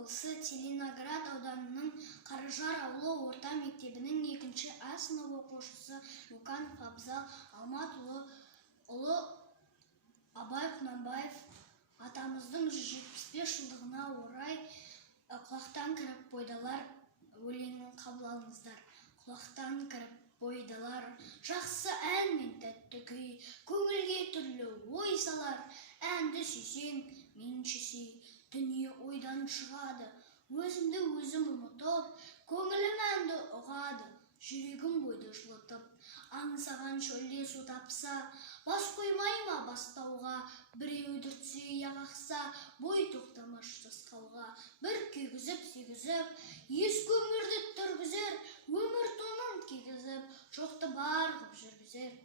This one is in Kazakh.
облысы Целиноград ауданының Қаражар ауылы орта мектебінің 2-ші А сынып оқушысы Луканов Абзал Алматұлы Абай Құнанбаев атамыздың 175 жылдығына орай құлақтан кіріп бойдалар өлеңін қабыл алыңыздар. Құлақтан кіріп бойдалар, жақсы ән мен тәтті күй, көңілге түрлі ой салар. Әнді сүйсең, меніңше сүй, дүние ойдан шығады. Өзімді өзім ұмытып, көңілім әнді ұғады. Жүрегім бойды жылытып, аңсаған шөлде су тапса, бас қоймай ма бастауға, біреу дүртсе аяқ ақса, бой тоқтамаш жасқауға. Бір күйгізіп, сегізіп, ескі өмірді түргізер, өмір тонын кигізіп, жоқты бар ғып жүргізер.